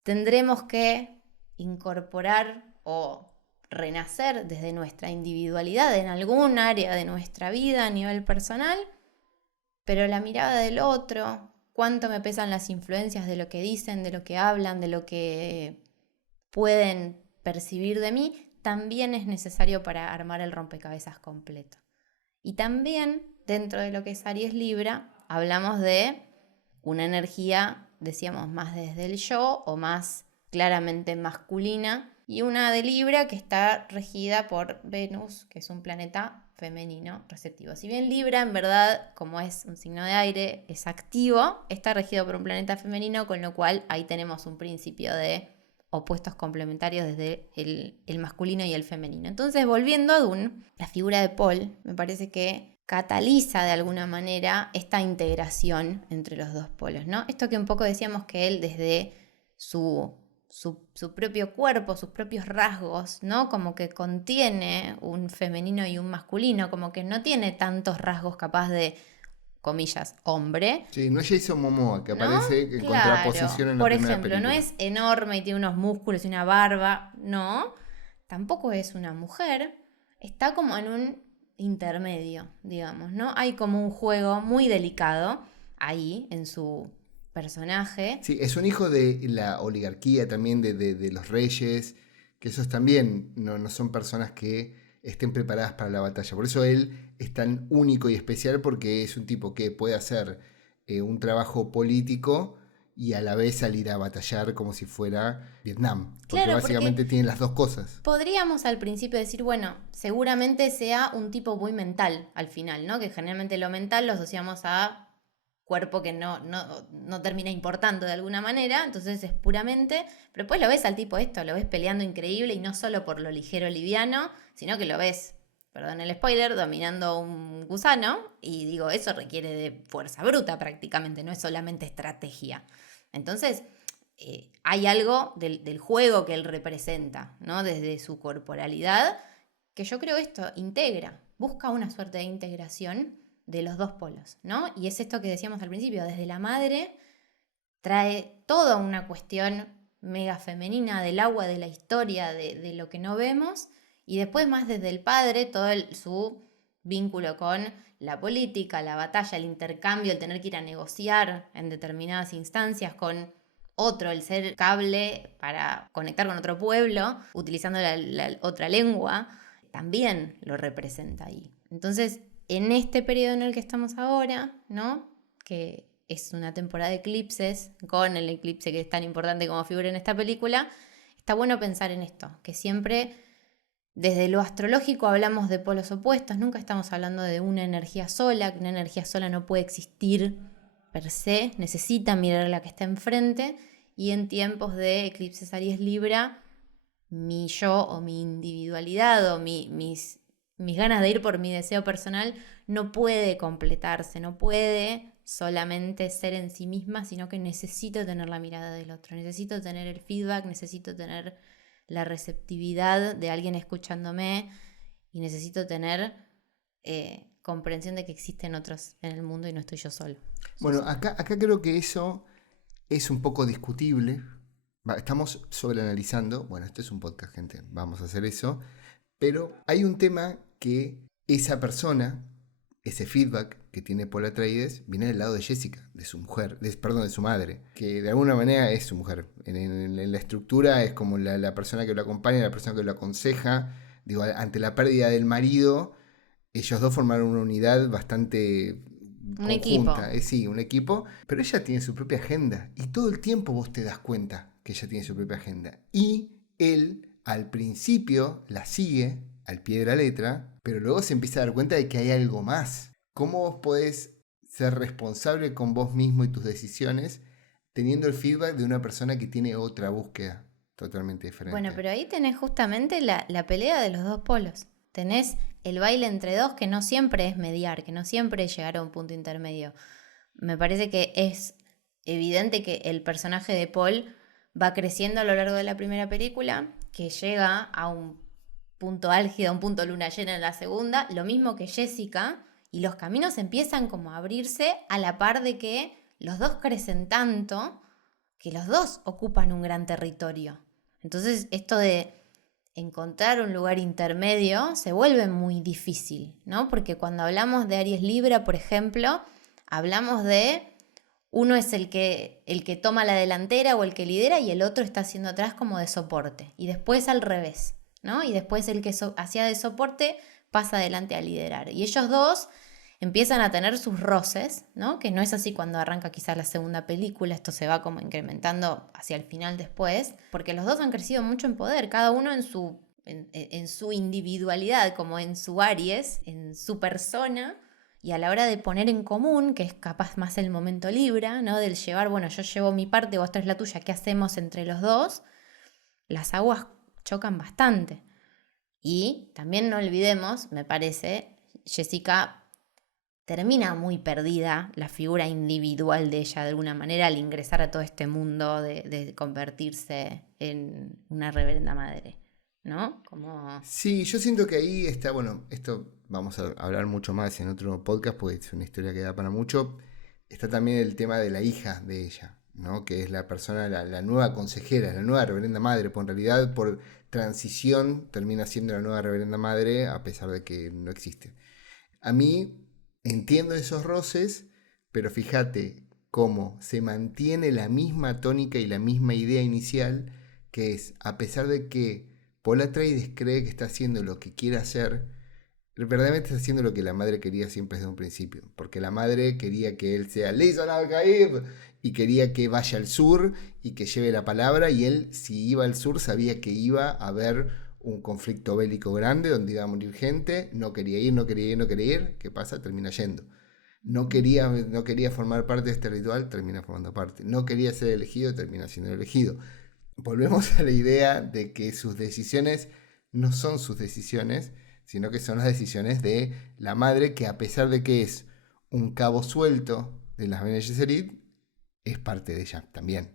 tendremos que incorporar o renacer desde nuestra individualidad en algún área de nuestra vida a nivel personal, pero la mirada del otro, cuánto me pesan las influencias de lo que dicen, de lo que hablan, de lo que pueden percibir de mí, también es necesario para armar el rompecabezas completo. Y también, dentro de lo que es Aries Libra, hablamos de una energía, decíamos, más desde el yo o más claramente masculina, y una de Libra que está regida por Venus, que es un planeta femenino receptivo. Si bien Libra, en verdad, como es un signo de aire, es activo, está regido por un planeta femenino, con lo cual ahí tenemos un principio de opuestos complementarios desde el masculino y el femenino. Entonces, volviendo a Dune, la figura de Paul me parece que cataliza de alguna manera esta integración entre los dos polos, ¿no? Esto que un poco decíamos que él desde su propio cuerpo, sus propios rasgos, ¿no? Como que contiene un femenino y un masculino, como que no tiene tantos rasgos capaz de, comillas, hombre. Sí, no es Jason Momoa, que ¿No? aparece en Claro. contraposición en la Por primera ejemplo, no película. es enorme y tiene unos músculos y una barba, no. Tampoco es una mujer. Está como en un intermedio, digamos, ¿no? Hay como un juego muy delicado ahí en su personaje. Sí, es un hijo de la oligarquía también, de los reyes, que esos también no son personas que estén preparadas para la batalla. Por eso él es tan único y especial, porque es un tipo que puede hacer un trabajo político y a la vez salir a batallar como si fuera Vietnam. Porque Claro, básicamente porque tienen las dos cosas. podríamos al principio decir, bueno, seguramente sea un tipo muy mental al final, ¿no? Que generalmente lo mental lo asociamos a cuerpo que no termina importando de alguna manera, entonces es puramente, pero después lo ves al tipo esto, lo ves peleando increíble y no solo por lo ligero liviano, sino que lo ves, perdón el spoiler, dominando un gusano, y digo, eso requiere de fuerza bruta prácticamente, no es solamente estrategia. Entonces, hay algo del juego que él representa, ¿no? Desde su corporalidad, que yo creo esto integra, busca una suerte de integración de los dos polos, ¿no? Y es esto que decíamos al principio, desde la madre trae toda una cuestión mega femenina del agua, de la historia, de lo que no vemos, y después más desde el padre, todo su vínculo con la política, la batalla, el intercambio, el tener que ir a negociar en determinadas instancias con otro, el ser cable para conectar con otro pueblo, utilizando la otra lengua, también lo representa ahí. Entonces, en este periodo en el que estamos ahora, ¿no? Que es una temporada de eclipses, con el eclipse que es tan importante como figura en esta película, está bueno pensar en esto, que siempre desde lo astrológico hablamos de polos opuestos, nunca estamos hablando de una energía sola, que una energía sola no puede existir per se, necesita mirar la que está enfrente, y en tiempos de eclipses Aries Libra, mi yo o mi individualidad o mis ganas de ir por mi deseo personal no puede completarse, no puede solamente ser en sí misma, sino que necesito tener la mirada del otro, necesito tener el feedback, necesito tener la receptividad de alguien escuchándome y necesito tener comprensión de que existen otros en el mundo y no estoy yo solo. Bueno, acá creo que eso es un poco discutible. Estamos sobreanalizando. Bueno, este es un podcast, gente. Vamos a hacer eso. Pero hay un tema que esa persona, ese feedback que tiene Paul Atreides, viene del lado de Jessica, de su mujer, de su madre, que de alguna manera es su mujer. En la estructura es como la persona que lo acompaña, la persona que lo aconseja. Digo, ante la pérdida del marido, ellos dos formaron una unidad bastante Un conjunta. equipo. Sí, un equipo. Pero ella tiene su propia agenda. Y todo el tiempo vos te das cuenta que ella tiene su propia agenda. Y él, al principio, la sigue al pie de la letra, pero luego se empieza a dar cuenta de que hay algo más. ¿Cómo vos podés ser responsable con vos mismo y tus decisiones teniendo el feedback de una persona que tiene otra búsqueda totalmente diferente? Bueno, pero ahí tenés justamente la pelea de los dos polos. Tenés el baile entre dos, que no siempre es mediar, que no siempre es llegar a un punto intermedio. Me parece que es evidente que el personaje de Paul va creciendo a lo largo de la primera película, que llega a un punto álgido, a un punto luna llena en la segunda, lo mismo que Jessica, y los caminos empiezan como a abrirse a la par de que los dos crecen tanto que los dos ocupan un gran territorio. Entonces, esto de encontrar un lugar intermedio se vuelve muy difícil, ¿no? Porque cuando hablamos de Aries Libra, por ejemplo, hablamos de uno es el que toma la delantera o el que lidera y el otro está haciendo atrás como de soporte. Y después al revés, ¿no? Y después el que hacía de soporte pasa adelante a liderar. Y ellos dos empiezan a tener sus roces, ¿no? Que no es así cuando arranca quizás la segunda película, esto se va como incrementando hacia el final después, porque los dos han crecido mucho en poder, cada uno en su en su individualidad, como en su Aries, en su persona, y a la hora de poner en común, que es capaz más el momento Libra, ¿no? Del llevar, bueno, yo llevo mi parte, vos traes la tuya, ¿qué hacemos entre los dos? Las aguas chocan bastante. Y también no olvidemos, me parece, Jessica termina muy perdida la figura individual de ella de alguna manera al ingresar a todo este mundo de convertirse en una reverenda madre, ¿no? Como... Sí, yo siento que ahí está, bueno, esto vamos a hablar mucho más en otro podcast porque es una historia que da para mucho. Está también el tema de la hija de ella, ¿no? Que es la persona, la nueva consejera, la nueva reverenda madre, pues en realidad por transición termina siendo la nueva reverenda madre a pesar de que no existe. A mí entiendo esos roces, pero fíjate cómo se mantiene la misma tónica y la misma idea inicial, que es, a pesar de que Paul Atreides cree que está haciendo lo que quiere hacer, verdaderamente está haciendo lo que la madre quería siempre desde un principio. Porque la madre quería que él sea Lisan al-Gaib y quería que vaya al sur y que lleve la palabra. Y él, si iba al sur, sabía que iba a haber un conflicto bélico grande donde iba a morir gente. No quería ir, no quería ir, no quería ir. ¿Qué pasa? Termina yendo. No quería formar parte de este ritual, termina formando parte. No quería ser elegido, termina siendo elegido. Volvemos a la idea de que sus decisiones no son sus decisiones, sino que son las decisiones de la madre, que a pesar de que es un cabo suelto de las Bene Gesserit, es parte de ella también.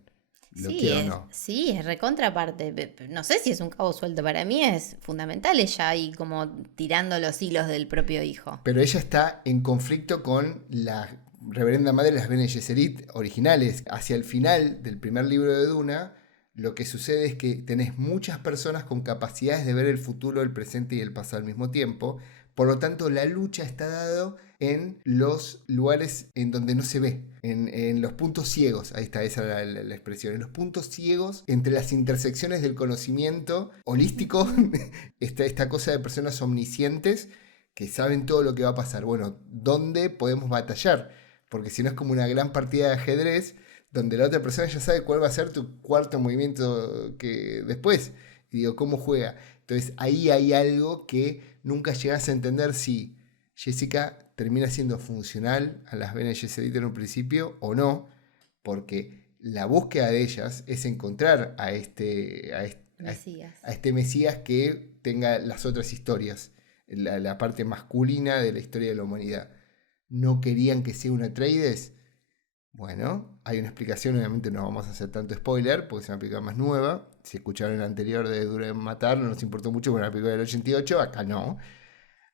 Lo Sí, quiero o no. sí, es recontraparte. No sé si es un cabo suelto, para mí es fundamental ella ahí como tirando los hilos del propio hijo. Pero ella está en conflicto con la reverenda madre de las Bene Gesserit originales. Hacia el final del primer libro de Duna, lo que sucede es que tenés muchas personas con capacidades de ver el futuro, el presente y el pasado al mismo tiempo. Por lo tanto, la lucha está dada en los lugares en donde no se ve, en los puntos ciegos, ahí está, esa era la expresión, en los puntos ciegos entre las intersecciones del conocimiento holístico, esta cosa de personas omniscientes que saben todo lo que va a pasar. Bueno, ¿dónde podemos batallar? Porque si no es como una gran partida de ajedrez donde la otra persona ya sabe cuál va a ser tu cuarto movimiento que después. Y digo, ¿cómo juega? Entonces ahí hay algo que nunca llegas a entender si Jessica termina siendo funcional a las Bene Gesserit en un principio o no, porque la búsqueda de ellas es encontrar Mesías. a este Mesías que tenga las otras historias, la parte masculina de la historia de la humanidad. No querían que sea un Atreides. Bueno, hay una explicación, obviamente no vamos a hacer tanto spoiler, porque es una película más nueva. Si escucharon el anterior de Duro de Matar, no nos importó mucho con la película del 88, acá no.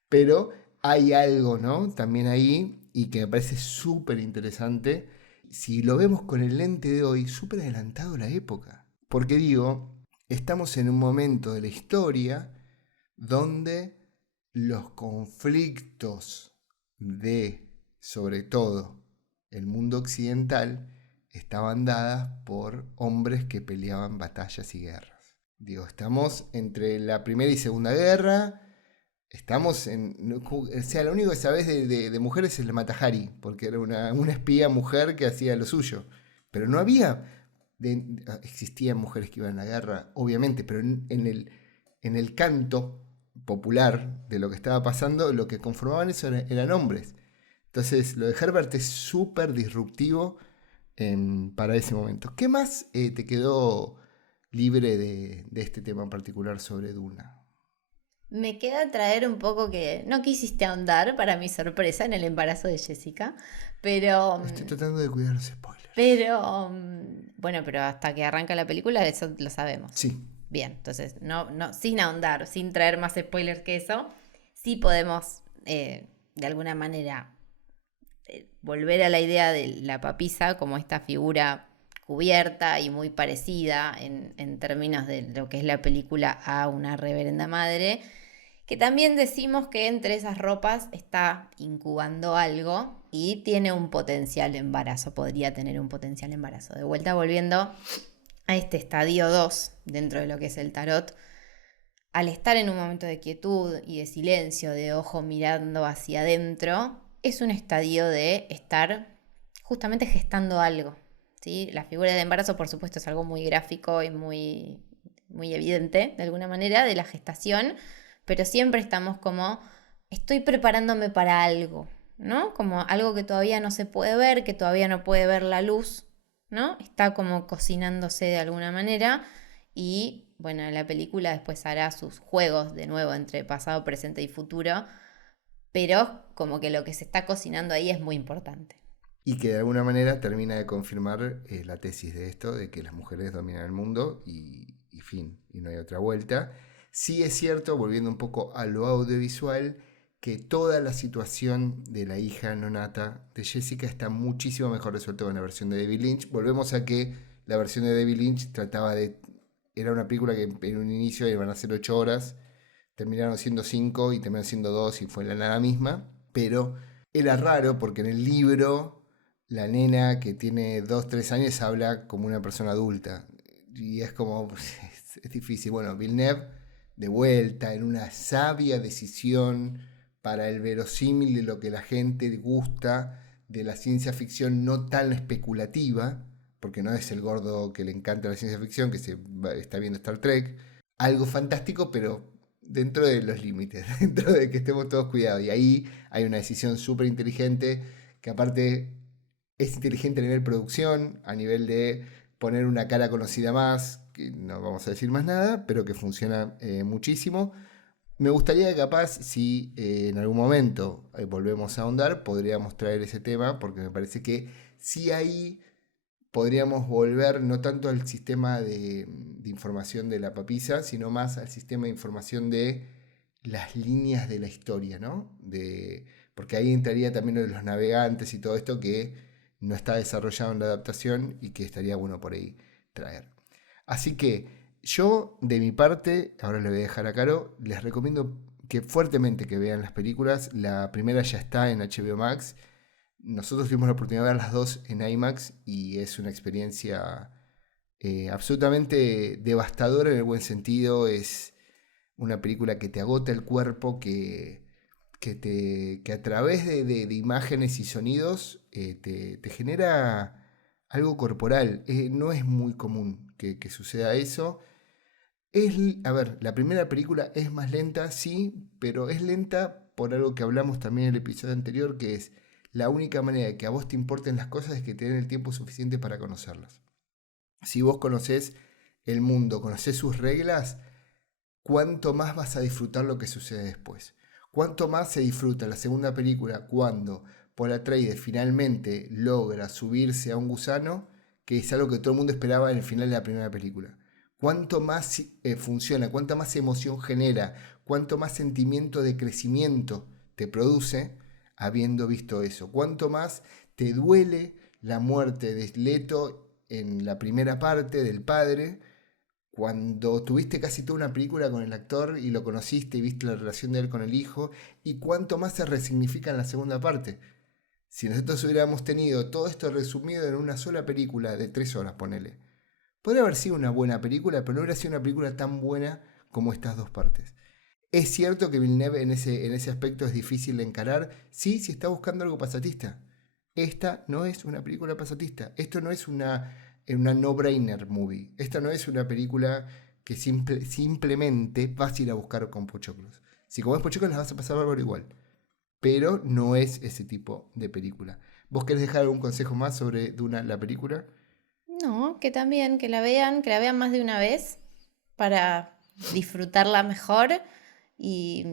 Pero hay algo, ¿no? También ahí, y que me parece súper interesante. Si lo vemos con el lente de hoy, súper adelantado a la época. Porque digo, estamos en un momento de la historia donde los conflictos de, sobre todo, el mundo occidental estaban dadas por hombres que peleaban batallas y guerras. Digo, estamos entre la Primera y Segunda Guerra, estamos en... O sea, lo único que sabes de mujeres es la Mata Hari, porque era una espía mujer que hacía lo suyo. Pero no había... existían mujeres que iban a la guerra, obviamente, pero en el canto popular de lo que estaba pasando, lo que conformaban eso eran hombres. Entonces, lo de Herbert es súper disruptivo para ese momento. ¿Qué más te quedó libre de este tema en particular sobre Duna? Me queda traer un poco que no quisiste ahondar, para mi sorpresa, en el embarazo de Jessica, pero, Estoy tratando de cuidar los spoilers. bueno, pero hasta que arranca la película eso lo sabemos. Sí. Bien, entonces, sin ahondar, sin traer más spoilers que eso, sí podemos, de alguna manera, volver a la idea de la papisa como esta figura cubierta y muy parecida en términos de lo que es la película a una reverenda madre, que también decimos que entre esas ropas está incubando algo y tiene un potencial embarazo, podría tener un potencial embarazo. De vuelta volviendo a este estadio 2 dentro de lo que es el tarot, al estar en un momento de quietud y de silencio, de ojo mirando hacia adentro, es un estadio de estar justamente gestando algo, ¿sí? La figura de embarazo, por supuesto, es algo muy gráfico y muy muy evidente, de alguna manera, de la gestación, pero siempre estamos como, estoy preparándome para algo, ¿no? Como algo que todavía no se puede ver, que todavía no puede ver la luz, ¿no? Está como cocinándose de alguna manera y, bueno, la película después hará sus juegos de nuevo entre pasado, presente y futuro, pero como que lo que se está cocinando ahí es muy importante. Y que de alguna manera termina de confirmar la tesis de esto, de que las mujeres dominan el mundo y fin, y no hay otra vuelta. Sí es cierto, volviendo un poco a lo audiovisual, que toda la situación de la hija no nata de Jessica está muchísimo mejor resuelta con la versión de David Lynch. Volvemos a que la versión de David Lynch trataba de... Era una película que en un inicio iban a ser 8 horas, terminaron siendo 5 y terminaron siendo 2 y fue la nada misma, pero era raro porque en el libro la nena que tiene 2 3 años habla como una persona adulta y es como, es difícil. Bueno, Villeneuve de vuelta en una sabia decisión para el verosímil de lo que la gente gusta de la ciencia ficción no tan especulativa, porque no es el gordo que le encanta la ciencia ficción, que está viendo Star Trek, algo fantástico, pero dentro de los límites, dentro de que estemos todos cuidados. Y ahí hay una decisión súper inteligente, que aparte es inteligente a nivel producción, a nivel de poner una cara conocida más, que no vamos a decir más nada, pero que funciona muchísimo. Me gustaría que capaz, si en algún momento volvemos a ahondar, podríamos traer ese tema, porque me parece que sí ahí podríamos volver no tanto al sistema de información de la papisa, sino más al sistema de información de las líneas de la historia, ¿no? Porque ahí entraría también lo de los navegantes y todo esto que no está desarrollado en la adaptación y que estaría bueno por ahí traer. Así que yo, de mi parte, ahora le voy a dejar a Caro, les recomiendo que fuertemente que vean las películas. La primera ya está en HBO Max. Nosotros tuvimos la oportunidad de ver las dos en IMAX y es una experiencia absolutamente devastadora en el buen sentido. Es una película que te agota el cuerpo, que a través de imágenes y sonidos te genera algo corporal. No es muy común que suceda eso. A ver, la primera película es más lenta, sí, pero es lenta por algo que hablamos también en el episodio anterior, que es la única manera de que a vos te importen las cosas es que te den el tiempo suficiente para conocerlas. Si vos conocés el mundo, conocés sus reglas, cuánto más vas a disfrutar lo que sucede después. Cuánto más se disfruta la segunda película cuando Paul Atreides finalmente logra subirse a un gusano, que es algo que todo el mundo esperaba en el final de la primera película. Cuánto más funciona, cuánta más emoción genera, cuánto más sentimiento de crecimiento te produce habiendo visto eso. Cuánto más te duele la muerte de Leto en la primera parte del padre, cuando tuviste casi toda una película con el actor y lo conociste y viste la relación de él con el hijo, y cuánto más se resignifica en la segunda parte. Si nosotros hubiéramos tenido todo esto resumido en una sola película de 3 horas, ponele. Podría haber sido una buena película, pero no hubiera sido una película tan buena como estas dos partes. Es cierto que Villeneuve en ese aspecto es difícil de encarar, sí, si está buscando algo pasatista. Esta no es una película pasatista. Esto no es una no-brainer movie. Esta no es una película que simplemente vas a ir a buscar con pochoclos. Si comes pochoclos las vas a pasar bárbaro igual. Pero no es ese tipo de película. ¿Vos querés dejar algún consejo más sobre Duna, la película? No, que también, que la vean más de una vez para disfrutarla mejor y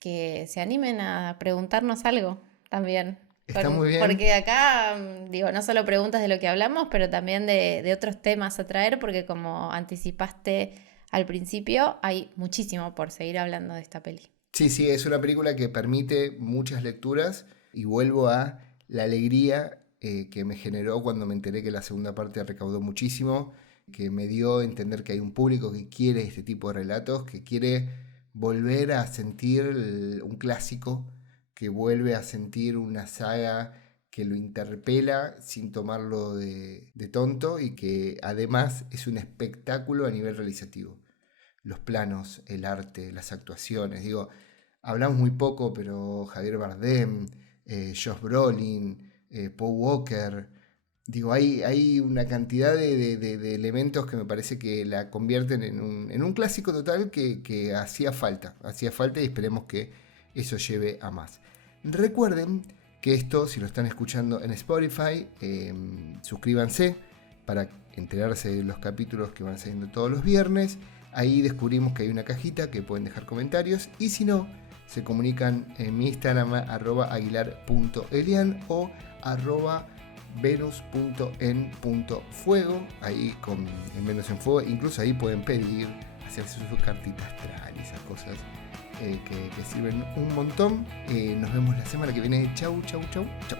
que se animen a preguntarnos algo también. Está muy bien. Porque acá, digo, no solo preguntas de lo que hablamos, pero también de otros temas a traer, porque como anticipaste al principio, hay muchísimo por seguir hablando de esta peli. Sí, sí, es una película que permite muchas lecturas y vuelvo a la alegría que me generó cuando me enteré que la segunda parte recaudó muchísimo, que me dio a entender que hay un público que quiere este tipo de relatos, que quiere volver a sentir un clásico, que vuelve a sentir una saga que lo interpela sin tomarlo de tonto y que además es un espectáculo a nivel realizativo. Los planos, el arte, las actuaciones, digo, hablamos muy poco, pero Javier Bardem, Josh Brolin, Paul Walker, Digo, hay una cantidad de elementos que me parece que la convierten en un clásico total que hacía falta y esperemos que eso lleve a más. Recuerden que esto, si lo están escuchando en Spotify, suscríbanse para enterarse de los capítulos que van saliendo todos los viernes. Ahí descubrimos que hay una cajita que pueden dejar comentarios, y si no, se comunican en mi Instagram @aguilar.elian o @venus.en.fuego, ahí con en Venus en Fuego. Incluso ahí pueden pedir, hacerse sus cartitas astral y esas cosas que sirven un montón. Nos vemos la semana que viene. Chau, chau, chau, chau.